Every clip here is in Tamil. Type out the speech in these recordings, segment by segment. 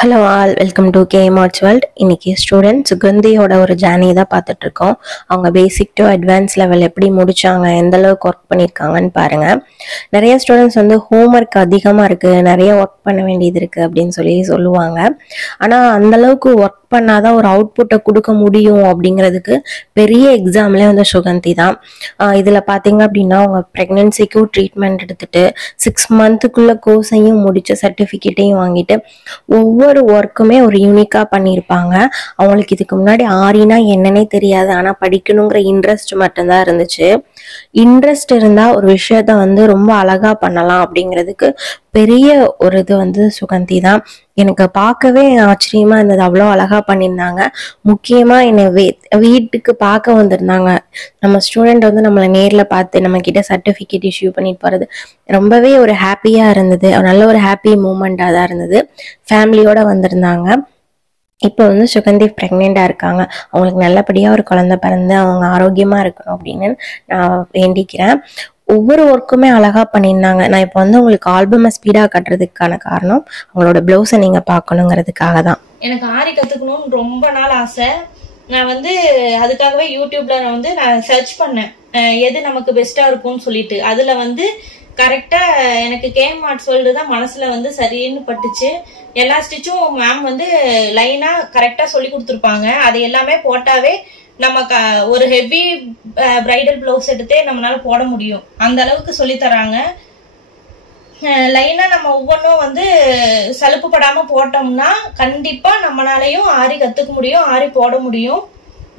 Hello all, welcome to KM arts world. இன்னைக்கு ஸ்டூடெண்ட் சுகந்தியோட ஒரு ஜேர்னி தான் பார்த்துட்டு இருக்கோம். அவங்க பேசிக் டு அட்வான்ஸ் லெவல் எப்படி முடிச்சாங்க, எந்த அளவுக்கு ஒர்க் பண்ணியிருக்காங்கன்னு பாருங்க. நிறைய ஸ்டூடெண்ட்ஸ் வந்து ஹோம்ஒர்க் அதிகமாக இருக்குது, நிறைய ஒர்க் பண்ண வேண்டியது இருக்குது அப்படின்னு சொல்லுவாங்க. ஆனால் அந்த அளவுக்கு ஒர்க் பண்ணாதான் ஒரு அவுட்புட்டை கொடுக்க முடியும் அப்படிங்கிறதுக்கு பெரிய எக்ஸாம்லேயே வந்து சுகந்தி தான். இதில் பார்த்தீங்க அப்படின்னா அவங்க ப்ரெக்னென்சிக்கும் ட்ரீட்மெண்ட் எடுத்துட்டு 6 மந்த்துக்குள்ள கோர்ஸையும் முடிச்ச சர்டிஃபிகேட்டையும் வாங்கிட்டு ஒவ்வொரு ஒர்க்குமே ஒரு யூனிக்காக பண்ணியிருப்பாங்க. அவங்களுக்கு இதுக்கு முன்னாடி ஆரினா என்னன்னே தெரியாது, ஆனால் படிக்கணுங்கிற இன்ட்ரெஸ்ட் மட்டும்தான் இருந்துச்சு. இன்ட்ரெஸ்ட் இருந்தால் ஒரு விஷயத்த வந்து ரொம்ப அழகாக பண்ணலாம் அப்படிங்கிறதுக்கு பெரிய ஒரு இது வந்து சுகந்தி தான். எனக்கு பார்க்கவே ஆச்சரியமா இருந்தது, அவ்வளோ அழகா பண்ணியிருந்தாங்க. முக்கியமா என்னை வீட்டுக்கு பார்க்க வந்திருந்தாங்க. நம்ம ஸ்டூடெண்ட் வந்து நம்மளை நேரில் பார்த்து நம்ம கிட்ட சர்டிஃபிகேட் இஷ்யூ பண்ணிட்டு போறது ரொம்பவே ஒரு ஹாப்பியா இருந்தது. நல்ல ஒரு ஹாப்பி மூமெண்டா தான் இருந்தது. ஃபேமிலியோட வந்திருந்தாங்க. இப்போ வந்து சுகந்தி ப்ரெக்னெண்டாக இருக்காங்க. அவங்களுக்கு நல்லபடியாக ஒரு குழந்தை பிறந்து அவங்க ஆரோக்கியமாக இருக்கணும் அப்படின்னு நான் வேண்டிக்கிறேன். ஒவ்வொரு ஒர்க்குமே அழகாக பண்ணியிருந்தாங்க. நான் இப்போ வந்து உங்களுக்கு ஆல்பமை ஸ்பீடாக கட்டுறதுக்கான காரணம் அவங்களோட ப்ளவுஸை நீங்கள் பார்க்கணுங்கிறதுக்காக தான். எனக்கு ஆரி கற்றுக்கணும்னு ரொம்ப நாள் ஆசை. நான் வந்து அதுக்காகவே யூடியூப்ல நான் சர்ச் பண்ணேன் எது நமக்கு பெஸ்ட்டாக இருக்கும்னு சொல்லிட்டு. அதில் வந்து கரெக்டாக எனக்கு கேஎம் ஆர்ட்ஸ் வேர்ல்டு தான் மனசில் வந்து சரின்னு பட்டுச்சு. எல்லா ஸ்டிச்சும் மேம் வந்து லைனாக கரெக்டாக சொல்லி கொடுத்துருப்பாங்க. அது எல்லாமே போட்டாவே நம்ம ஒரு ஹெவி பிரைடல் பிளவுஸ் எடுத்தே நம்மளால போட முடியும், அந்த அளவுக்கு சொல்லி தராங்க. லைனா நம்ம ஒவ்வொன்றும் வந்து சலுப்பு படாம போட்டோம்னா கண்டிப்பா நம்மளாலையும் ஆரி கத்துக்க முடியும், ஆரி போட முடியும்.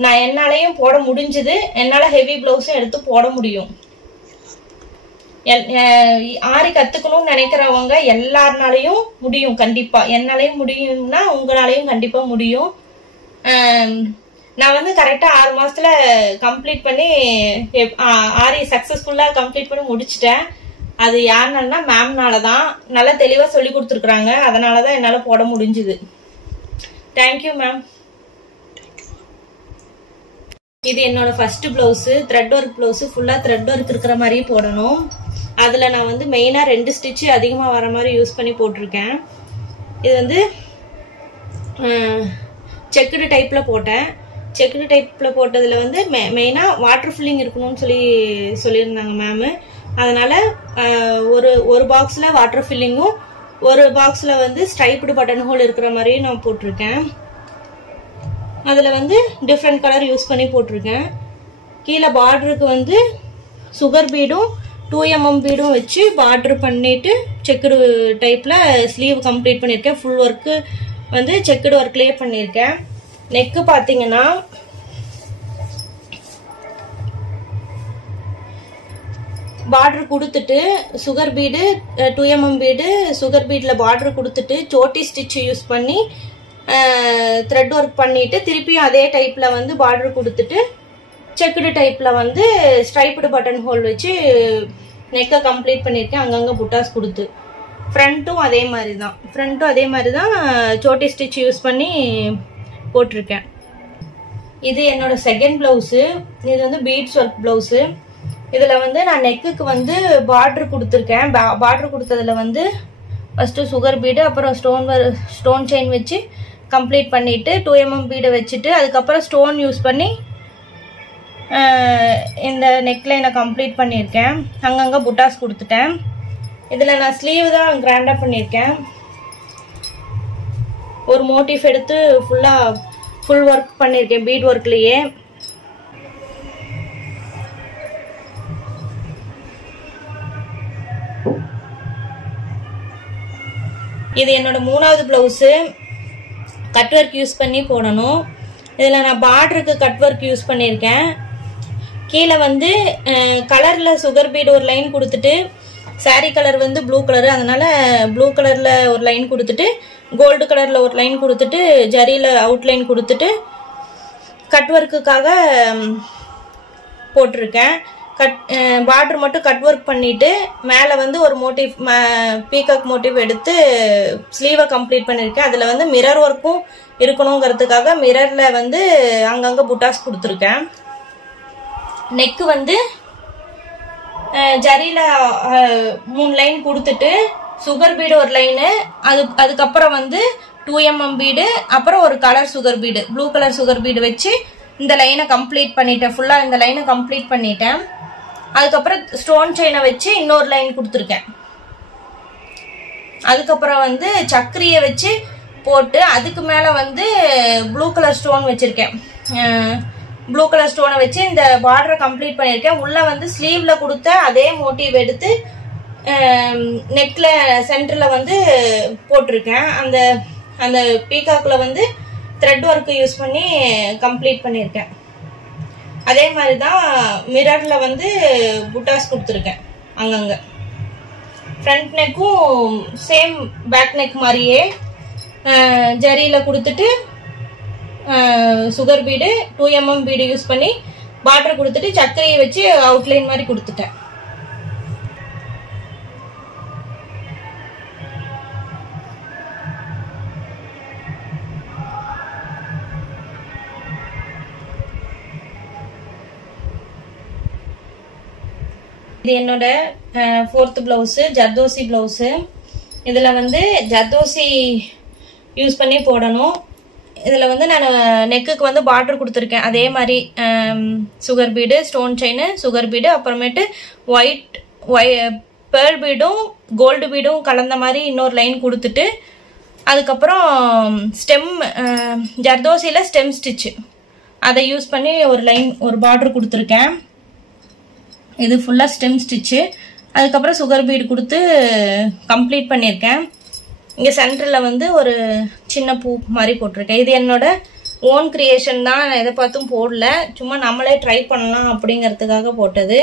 நான் என்னாலையும் போட முடிஞ்சது, என்னால ஹெவி பிளவுஸும் எடுத்து போட முடியும். ஆரி கத்துக்கணும்னு நினைக்கிறவங்க எல்லாருனாலையும் முடியும், கண்டிப்பா. என்னாலையும் முடியும்னா உங்களாலையும் கண்டிப்பா முடியும். நான் வந்து கரெக்டா 6 மாசத்துல கம்ப்ளீட் பண்ணி ஆரி சக்சஸ்ஃபுல்லா கம்ப்ளீட் பண்ணி முடிச்சிட்டேன். அது யாருனாலனா மேம்னாலதான். நல்லா தெளிவா சொல்லி கொடுத்துருக்காங்க, அதனாலதான் என்னால போட முடிஞ்சுது. Thank you ma'am. இது என்னோட first blouse, thread work blouse. ஃபுல்லா த்ரெட் ஒர்க் இருக்கிற மாதிரியே போடணும். அதுல நான் வந்து மெயினா 2 ஸ்டிச் அதிகமா வர மாதிரி யூஸ் பண்ணி போட்டிருக்கேன். இது வந்து செக்குடு டைப்ல போட்டேன். செக்குடு டைப்ல போட்டதுல வந்து மெயினா வாட்டர் ஃபில்லிங் இருக்கணும்னு சொல்லியிருந்தாங்க மேம். அதனால ஒரு பாக்ஸ்ல வாட்டர் ஃபில்லிங்கும் ஒரு பாக்ஸ்ல வந்து ஸ்ட்ரைப்டு பட்டன் ஹோல் இருக்கிற மாதிரியும் நான் போட்டிருக்கேன். அதுல வந்து டிஃப்ரெண்ட் கலர் யூஸ் பண்ணி போட்டிருக்கேன். கீழே பார்டருக்கு வந்து சுகர் பீடும் 2mm பீடும் வச்சு பார்டர் பண்ணிட்டு செக்குடு டைப்ல ஸ்லீவ் கம்ப்ளீட் பண்ணியிருக்கேன். ஃபுல் ஒர்க்கு வந்து செக்குடு ஒர்க்லயே பண்ணியிருக்கேன். நெக்கு பாத்தீங்கன்னா பார்டர் கொடுத்துட்டு sugar bead 2mm bead sugar பீட்ல பார்டர் கொடுத்துட்டு சோட்டி ஸ்டிச் யூஸ் பண்ணி த்ரெட் ஒர்க் பண்ணிட்டு திருப்பியும் அதே டைப்ல வந்து பார்டர் கொடுத்துட்டு செக்குடு டைப்ல வந்து ஸ்ட்ரைப்டு பட்டன் ஹோல் வச்சு நெக்கை கம்ப்ளீட் பண்ணியிருக்கேன். அங்கங்க புட்டாஸ் கொடுத்து ஃப்ரண்ட்டும் அதே மாதிரி தான் சோட்டி ஸ்டிச் யூஸ் பண்ணி போட்டிருக்கேன். இது என்னோட செகண்ட் பிளவுஸ். இது வந்து பீட்ஸ் ஒர்க் பிளவுஸ். இதுல வந்து நான் நெக்குக்கு வந்து பார்டர் கொடுத்துருக்கேன். பார்டர் கொடுத்ததுல வந்து ஃபர்ஸ்ட் சுகர் பீடு, அப்புறம் ஸ்டோன் செயின் வச்சு கம்ப்ளீட் பண்ணிட்டு 2mm பீடை வச்சுட்டு அதுக்கப்புறம் ஸ்டோன் யூஸ் பண்ணி இந்த நெக்லைனை கம்ப்ளீட் பண்ணியிருக்கேன். அங்கங்க புட்டாஸ் கொடுத்துட்டேன். இதுல நான் ஸ்லீவ் தான் கிராண்டா பண்ணியிருக்கேன். ஒரு மோட்டிவ் எடுத்து ஃபுல் ஒர்க் பண்ணியிருக்கேன் பீட் ஒர்க்லயே. இது என்னோட 3வது பிளவுஸ். கட் ஒர்க் யூஸ் பண்ணி போடணும். இதுல நான் பார்டருக்கு கட் ஒர்க் யூஸ் பண்ணியிருக்கேன். கீழே வந்து கலர்ல சுகர் பீட் ஒரு லைன் கொடுத்துட்டு, சாரி கலர் வந்து ப்ளூ கலர், அதனால ப்ளூ கலர்ல ஒரு லைன் கொடுத்துட்டு கோல்டு கலர்ல ஒரு லைன் கொடுத்துட்டு ஜரியில அவுட்லைன் கொடுத்துட்டு கட் ஒர்க்குக்காக போட்டிருக்கேன். பார்டர் மட்டும் கட் ஒர்க் பண்ணிட்டு மேல வந்து ஒரு மோட்டிவ் பீகாக் மோட்டிவ் எடுத்து ஸ்லீவை கம்ப்ளீட் பண்ணிருக்கேன். அதுல வந்து மிரர் ஒர்க்கும் இருக்கணுங்கிறதுக்காக மிரர்ல வந்து அங்கங்க புட்டாஸ் கொடுத்துருக்கேன். நெக்கு வந்து ஜரியில 3 லைன் கொடுத்துட்டு சுகர் பீடு ஒரு லைனு, அதுக்கப்புறம் வந்து 2mm பீடு, அப்புறம் ஒரு colour sugar bead, blue colour sugar bead வச்சு இந்த லைனை கம்ப்ளீட் பண்ணிட்டேன். ஃபுல்லா இந்த லைனை கம்ப்ளீட் பண்ணிட்டேன். அதுக்கப்புறம் ஸ்டோன் செயினை வச்சு இன்னொரு லைன் கொடுத்துருக்கேன். அதுக்கப்புறம் வந்து சக்கரியை வச்சு போட்டு அதுக்கு மேல வந்து ப்ளூ கலர் ஸ்டோன் வச்சிருக்கேன். ப்ளூ கலர் ஸ்டோனை வச்சு இந்த பார்டரை கம்ப்ளீட் பண்ணியிருக்கேன். உள்ள வந்து ஸ்லீவ்ல கொடுத்த அதே மோட்டிவ் எடுத்து நெக்ல சென்டர்ல வந்து போட்டிருக்கேன். அந்த அந்த பீகாக்ல வந்து த்ரெட் ஒர்க் யூஸ் பண்ணி கம்ப்ளீட் பண்ணியிருக்கேன். அதே மாதிரி தான் மிரர்ல வந்து புட்டாஸ் கொடுத்துருக்கேன். அங்கங்க ஃப்ரண்ட் நெக்கும் சேம் பேக் நெக் மாதிரியே ஜரியில கொடுத்துட்டு sugar bead 2mm bead use பண்ணி பார்டர் கொடுத்துட்டு சக்கரையை வச்சு அவுட்லைன் மாதிரி கொடுத்துட்டேன். இது என்னோட 4th பிளவுஸ், ஜர்தோசி பிளவுஸ். இதுல வந்து ஜர்தோசி யூஸ் பண்ணி போடணும். இதுல வந்து நான் நெக்குக்கு வந்து பார்டர் கொடுத்துருக்கேன். அதே மாதிரி sugar bead, stone chain, sugar bead, அப்புறமேட்டு ஒயிட் பேர்ல் பீடும் கோல்டு பீடும் கலந்த மாதிரி இன்னொரு லைன் கொடுத்துட்டு அதுக்கப்புறம் ஸ்டெம் ஜர்தோசியில ஸ்டெம் ஸ்டிச் அதை யூஸ் பண்ணி ஒரு லைன் ஒரு பார்டர் கொடுத்துருக்கேன். இது ஃபுல்லா ஸ்டெம் ஸ்டிச்சு. அதுக்கப்புறம் சுகர் பீடு கொடுத்து கம்ப்ளீட் பண்ணியிருக்கேன். இங்க சென்டர்ல வந்து ஒரு சின்ன பூ மாதிரி போட்டிருக்கேன். இது என்னோட ஓன் கிரியேஷன் தான். எதை பார்த்தும் போடல, சும்மா நம்மளே ட்ரை பண்ணலாம் அப்படிங்கிறதுக்காக போட்டது.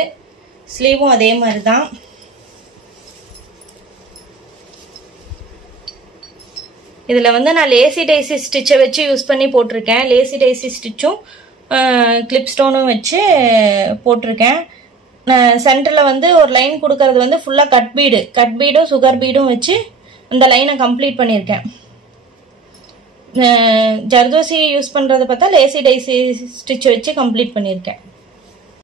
ஸ்லீவும் அதே மாதிரி தான். இதுல வந்து நான் லேசி டைசி ஸ்டிச்சை வச்சு யூஸ் பண்ணி போட்டிருக்கேன். லேசி டைசி ஸ்டிச்சும் கிளிப் ஸ்டோனும் வச்சு போட்டிருக்கேன். சென்டர்ல வந்து ஒரு லைன் கொடுக்கறது வந்து ஃபுல்லா கட் பீடும் சுகர் பீடும் வச்சு அந்த லைனை கம்ப்ளீட் பண்ணியிருக்கேன். ஜர்தோசி யூஸ் பண்றதை பார்த்தா லேசி டைசி ஸ்டிச் வச்சு கம்ப்ளீட் பண்ணியிருக்கேன்.